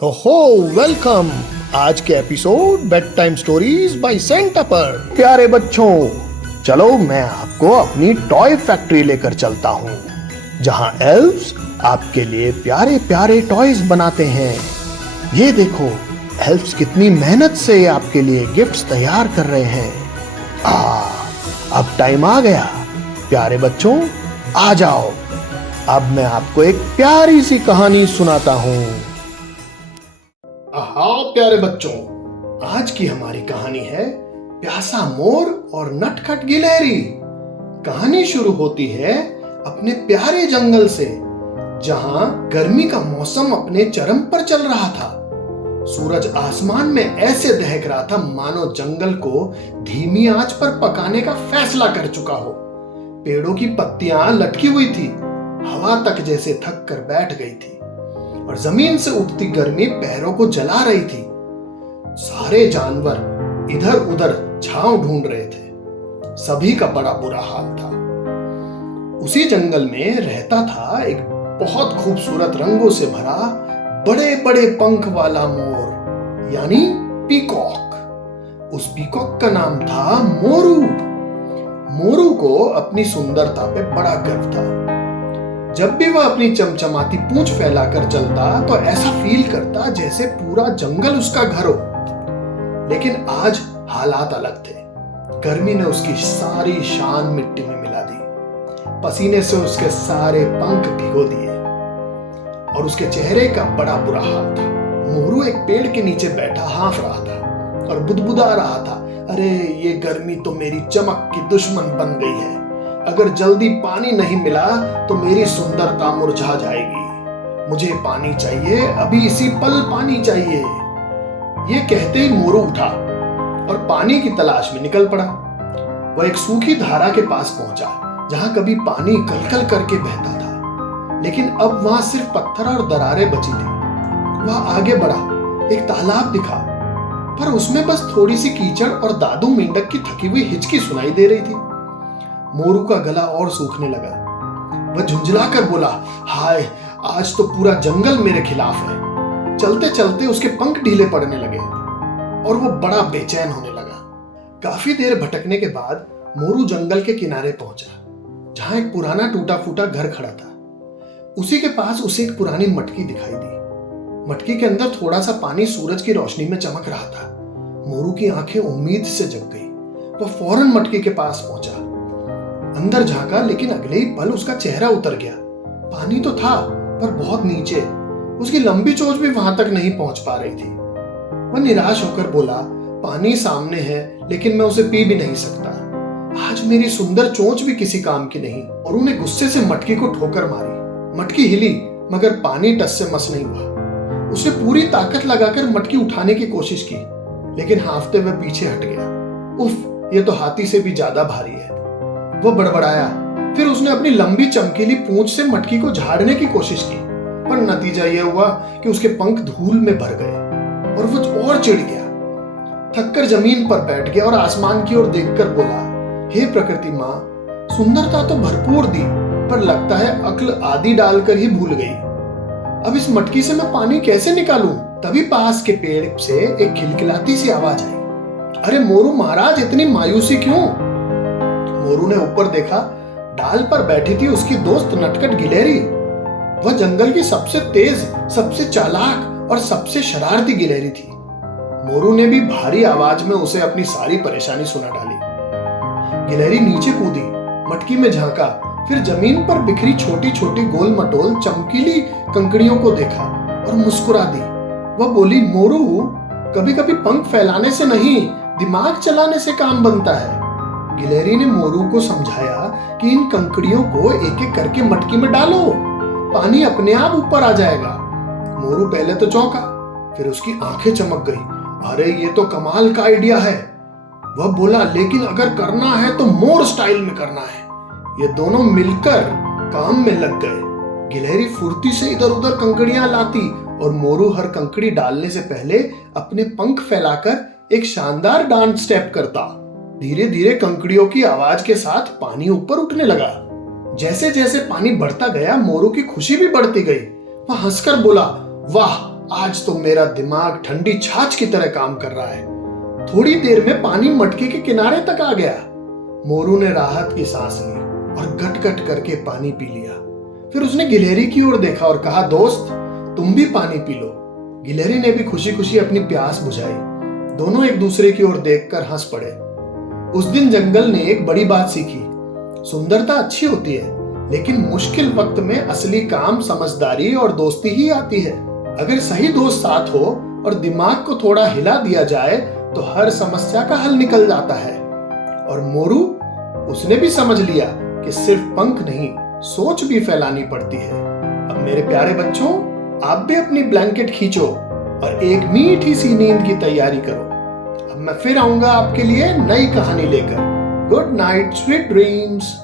ओहो वेलकम। आज के episode bed time stories bye Santa पर। प्यारे बच्चों, चलो मैं आपको अपनी टॉय फैक्ट्री लेकर चलता हूँ, जहाँ एल्व्स आपके लिए प्यारे प्यारे टॉयज बनाते हैं। ये देखो, एल्व्स कितनी मेहनत से आपके लिए गिफ्ट्स तैयार कर रहे हैं। अब टाइम आ गया। प्यारे बच्चों, आ जाओ। अब मैं आपको एक प्यारी सी कहानी सुनाता हूँ। प्यारे बच्चों, आज की हमारी कहानी है प्यासा मोर और नटखट गिलहरी। कहानी शुरू होती है अपने प्यारे जंगल से, जहां गर्मी का मौसम अपने चरम पर चल रहा था। सूरज आसमान में ऐसे दहक रहा था मानो जंगल को धीमी आंच पर पकाने का फैसला कर चुका हो। पेड़ों की पत्तियां लटकी हुई थी, हवा तक जैसे थक कर बैठ गई थी और जमीन से उठती गर्मी पैरों को जला रही थी। सारे जानवर इधर उधर छांव ढूंढ रहे थे। सभी का बड़ा बुरा हाल था। उसी जंगल में रहता था एक बहुत खूबसूरत रंगों से भरा बड़े बड़े पंख वाला मोर, यानी पीकॉक। उस पीकॉक का नाम था मोरू। मोरू को अपनी सुंदरता पे बड़ा गर्व था। जब भी वह अपनी चमचमाती पूंछ फैलाकर चलता तो ऐसा फील करता जैसे पूरा जंगल उसका घर हो। लेकिन आज हालात अलग थे। गर्मी ने उसकी सारी शान मिट्टी में मिला दी। पसीने से उसके सारे पंख भिगो दिए और उसके चेहरे का बड़ा बुरा हाल था। मोरू एक पेड़ के नीचे बैठा हाँफ रहा था और बुदबुदा रहा था, अरे ये गर्मी तो मेरी चमक की दुश्मन बन गई है। अगर जल्दी पानी नहीं मिला तो मेरी सुंदरता मुरझा जाएगी। मुझे पानी चाहिए, अभी इसी पल पानी चाहिए। ये कहते ही मोरू उठा और पानी की तलाश में निकल पड़ा। वह एक सूखी धारा के पास पहुंचा, जहां कभी पानी कलकल करके बहता था, लेकिन अब वहां सिर्फ पत्थर और दरारें बची थी। वह आगे बढ़ा। एक तालाब दिखा, पर उसमें बस थोड़ी सी कीचड़ और दादू मेंढक की थकी हुई हिचकी सुनाई दे रही थी। मोरू का गला और सूखने लगा। वह झुंझलाकर बोला, हाय, आज तो पूरा जंगल मेरे खिलाफ है। चलते चलते उसके पंख ढीले पड़ने लगे और वो बड़ा बेचैन होने लगा। काफी देर भटकने के बाद मोरू जंगल के किनारे पहुंचा, जहां एक पुराना टूटा फूटा घर खड़ा था। उसी के पास उसे एक पुरानी मटकी दिखाई दी। मटकी के अंदर थोड़ा सा पानी सूरज की रोशनी में चमक रहा था। मोरू की आंखें उम्मीद से जग गई। वह फौरन मटकी के पास पहुंचा, अंदर झांका, लेकिन अगले ही पल उसका चेहरा उतर गया। पानी तो था, पर बहुत नीचे। उसकी लंबी चोंच भी वहां तक नहीं पहुंच पा रही थी। वह निराश होकर बोला, पानी सामने है, लेकिन मैं उसे पी भी नहीं सकता। आज मेरी सुंदर चोंच भी किसी काम की नहीं। और उन्हें गुस्से से मटकी को ठोकर मारी। मटकी हिली, मगर पानी टस से मस नहीं हुआ। उसने पूरी ताकत लगाकर मटकी उठाने की कोशिश की, लेकिन हांफते हुए पीछे हट गया। उफ, ये तो हाथी से भी ज्यादा भारी है। वो बड़बड़ाया। फिर उसने अपनी लंबी चमकीली पूंछ से मटकी को झाड़ने की कोशिश की, पर नतीजा यह हुआ कि उसके पंख धूल में भर गए और वो और चिढ़ गया। थककर जमीन पर बैठ गया और आसमान की ओर देखकर बोला, हे प्रकृति माँ, सुंदरता तो भरपूर दी, पर लगता है अक्ल आदि डालकर ही भूल गई। अब इस मटकी से मैं पानी कैसे निकालूं? तभी पास के पेड़ से एक खिलखिलाती सी आवाज आई, अरे मोरू महाराज, इतनी मायूसी क्यों? मोरू ने ऊपर देखा। डाल पर बैठी थी उसकी दोस्त नटखट गिलहरी। वह जंगल की सबसे तेज, सबसे चालाक और सबसे शरारती गिलहरी थी। मोरू ने भी भारी आवाज में उसे अपनी सारी परेशानी सुना डाली। गिलहरी नीचे कूदी, मटकी में झांका, फिर जमीन पर बिखरी छोटी छोटी गोल मटोल चमकीली कंकड़ियों को देखा और मुस्कुरा दी। वह बोली, मोरू, कभी कभी पंख फैलाने से नहीं, दिमाग चलाने से काम बनता है। गिलहरी ने मोरू को समझाया कि इन कंकड़ियों को एक एक करके मटकी में डालो, पानी अपने आप ऊपर आ जाएगा। मोरू पहले तो चौंका, फिर उसकी आंखें चमक गई। अरे ये तो कमाल का आइडिया है। वह बोला, लेकिन अगर करना है तो मोर स्टाइल में करना है। ये दोनों मिलकर काम में लग गए। गिलहरी फुर्ती से इधर उधर कंकड़ियां लाती और मोरू हर कंकड़ी डालने से पहले अपने पंख फैलाकर एक शानदार डांस स्टेप करता। धीरे धीरे कंकड़ियों की आवाज के साथ पानी ऊपर उठने लगा। जैसे जैसे पानी बढ़ता गया, मोरू की खुशी भी बढ़ती गई। वह हंसकर बोला, वाह, आज तो मेरा दिमाग ठंडी छाछ की तरह काम कर रहा है। थोड़ी देर में पानी मटके के किनारे तक आ गया। मोरू ने राहत की सांस ली और गट गट करके पानी पी लिया। फिर उसने गिलहरी की ओर देखा और कहा, दोस्त तुम भी पानी पी लो। गिलहरी ने भी खुशी खुशी अपनी प्यास बुझाई। दोनों एक दूसरे की ओर देखकर हंस पड़े। उस दिन जंगल ने एक बड़ी बात सीखी। सुंदरता अच्छी होती है, लेकिन मुश्किल वक्त में असली काम समझदारी और दोस्ती ही आती है। अगर सही दोस्त साथ हो और दिमाग को थोड़ा हिला दिया जाए तो हर समस्या का हल निकल जाता है। और मोरू, उसने भी समझ लिया कि सिर्फ पंख नहीं, सोच भी फैलानी पड़ती है। अब मेरे प्यारे बच्चों, आप भी अपनी ब्लैंकेट खींचो और एक मीठी सी नींद की तैयारी करो। अब मैं फिर आऊंगा आपके लिए नई कहानी लेकर। Good night, sweet dreams.